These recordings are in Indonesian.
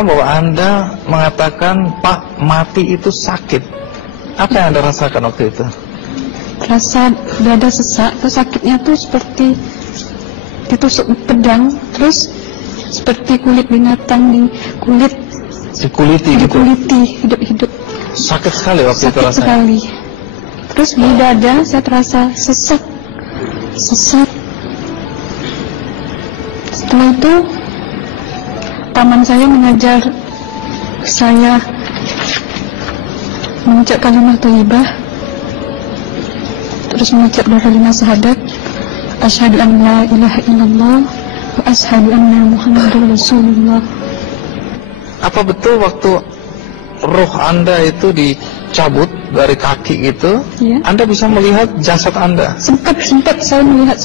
Bahwa Anda mengatakan Pak mati itu sakit. Apa yang Anda rasakan waktu itu? Rasa dada sesak, terus sakitnya tuh seperti ditusuk pedang, terus seperti kulit binatang dikuliti gitu. Hidup-hidup. Sakit sekali waktu itu rasanya. Sakit sekali. Terus di dada saya terasa sesak. Setelah itu paman saya mengajar saya mengucap kalimat thayyibah, terus mengucap dua kalimat syahadat, asyhadu an la ilaha illallah wa asyhadu anna muhammadar rasulullah. Apa betul waktu roh Anda itu dicabut dari kaki gitu, ya, Anda bisa melihat jasad Anda? Sempat saya melihat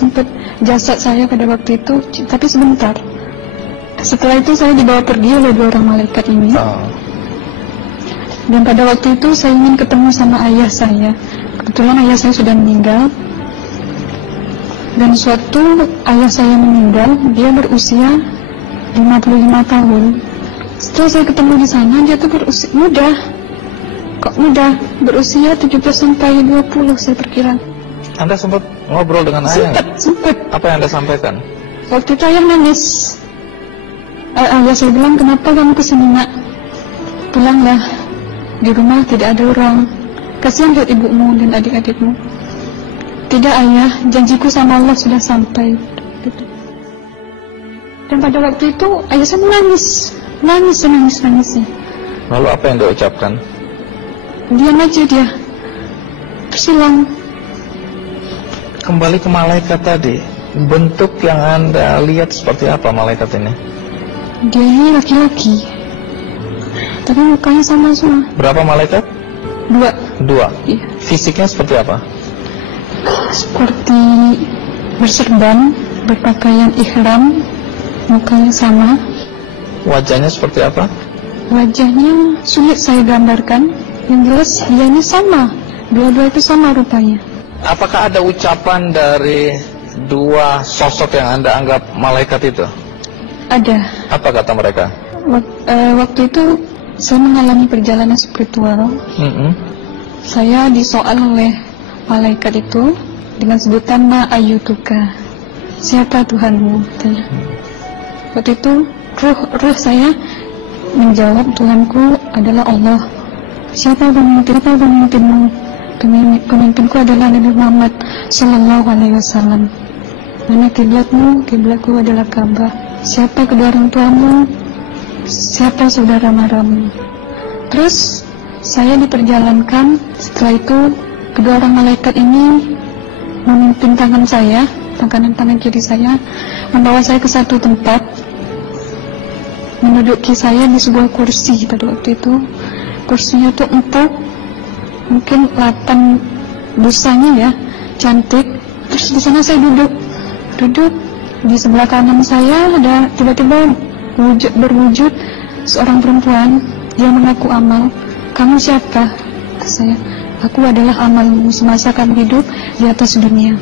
jasad saya pada waktu itu, tapi sebentar. Setelah itu saya dibawa pergi oleh dua orang malaikat ini. Dan pada waktu itu saya ingin ketemu sama ayah saya. Kebetulan ayah saya sudah meninggal. Dan suatu ayah saya meninggal, dia berusia 55 tahun. Setelah saya ketemu di sana, dia tuh berusia muda. Kok muda? Berusia 17 sampai 20 saya perkira. Anda sempat ngobrol dengan ayah? Sempat. Apa yang Anda sampaikan? Waktu itu ayah nangis. Ayah saya bilang, kenapa kamu kesini nak? Pulanglah, di rumah tidak ada orang. Kasihan lihat ibumu dan adik-adikmu. Tidak ayah, janjiku sama Allah sudah sampai. Dan pada waktu itu ayah saya nangis. Lalu apa yang dia ucapkan? Diam aja dia, terus hilang. Kembali ke malaikat tadi, bentuk yang Anda lihat seperti apa malaikat ini? Dia ini laki-laki, tapi mukanya sama semua. Berapa malaikat? Dua. Iya. Fisiknya seperti apa? Seperti berserban, berpakaian ihram, mukanya sama. Wajahnya seperti apa? Wajahnya sulit saya gambarkan. Yang jelas dia ini sama, dua-dua itu sama rupanya. Apakah ada ucapan dari dua sosok yang Anda anggap malaikat itu? Ada. Apa kata mereka? Waktu itu saya mengalami perjalanan spiritual. Saya disoal oleh malaikat itu dengan sebutan Ma ayyutuka, siapa Tuhanmu? Waktu itu ruh saya menjawab, Tuhanku adalah Allah. Siapa pemimpinmu? Pemimpinku adalah Nabi Muhammad Sallallahu Alaihi Wasallam. Mana kiblatmu? Kiblatku adalah Ka'bah. Siapa kedua orang tuamu? Siapa saudara maramu? Terus saya diperjalankan. Setelah itu kedua orang malaikat ini memimpin tangan tangan kiri saya, membawa saya ke satu tempat, menduduki saya di sebuah kursi. Pada waktu itu kursinya tuh empuk, mungkin 8 busanya ya, cantik. Terus di sana saya duduk di sebelah kanan saya ada tiba-tiba berwujud seorang perempuan. Dia mengaku Amal. Kamu siapa? Saya, aku adalah amalmu semasa kamu hidup di atas dunia.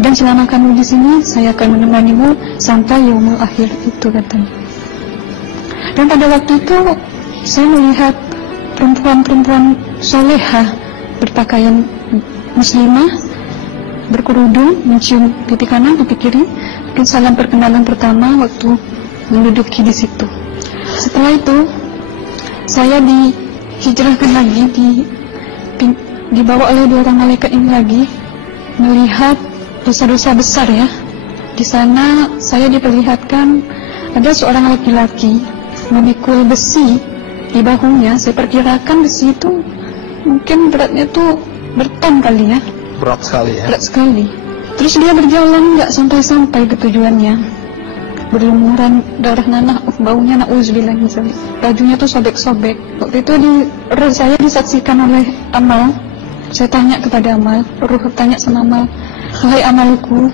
Dan selama kamu di sini, saya akan menemanimu sampai yaumul akhir, itu katanya. Dan pada waktu itu saya melihat perempuan-perempuan solehah berpakaian muslimah, berkerudung, mencium pipi kanan, pipi kiri. Mungkin salam perkenalan pertama waktu menduduki di situ. Setelah itu saya dihijrahkan lagi, dibawa oleh dua orang malaikat ini lagi, melihat dosa-dosa besar ya. Di sana saya diperlihatkan ada seorang laki-laki memikul besi di bahunya. Saya perkirakan besi itu mungkin beratnya tuh berton kali ya. Berat sekali ya. Berat sekali. Terus dia berjalan nggak sampai ke tujuannya. Berlumuran darah nanah, baunya na'udzubillah misalnya. Bajunya tuh sobek-sobek. Waktu itu saya disaksikan oleh Amal. Saya tanya kepada Amal, ruh tanya sama Amal, wahai amalku,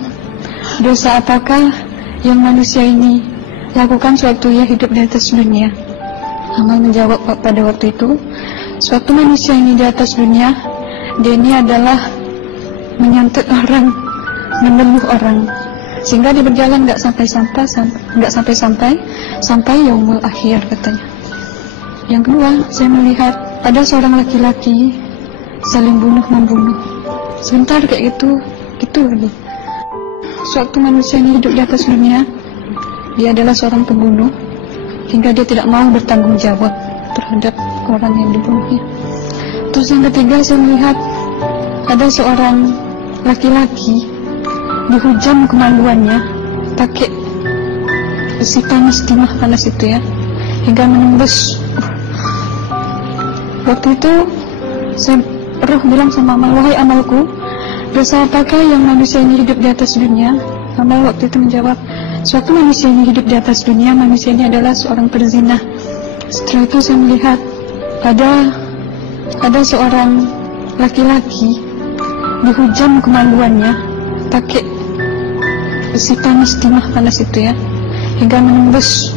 dosa apakah yang manusia ini lakukan sewaktu ia hidup di atas dunia? Amal menjawab pada waktu itu, suatu manusia ini di atas dunia, dia ini adalah menyantet orang, menemuh orang, sehingga dia berjalan nggak sampai yaumul akhir katanya. Yang kedua, saya melihat ada seorang laki-laki saling bunuh-membunuh. Sebentar kayak gitu lagi. Sewaktu manusia ini hidup di atas dunia, dia adalah seorang pembunuh, hingga dia tidak mau bertanggung jawab terhadap orang yang dibunuhnya. Terus yang ketiga, saya melihat ada seorang laki-laki dihujam kemaluannya pakai besi panas, timah panas itu ya, hingga menembus. Waktu itu roh bilang sama amal, wahai amalku, dosa apakah yang manusia ini hidup di atas dunia? Amal waktu itu menjawab, suatu manusia ini hidup di atas dunia, manusia ini adalah seorang perzina. Setelah itu saya melihat ada seorang laki-laki dihujam kemaluannya pakai besi panas, timah panas itu ya, hingga menembus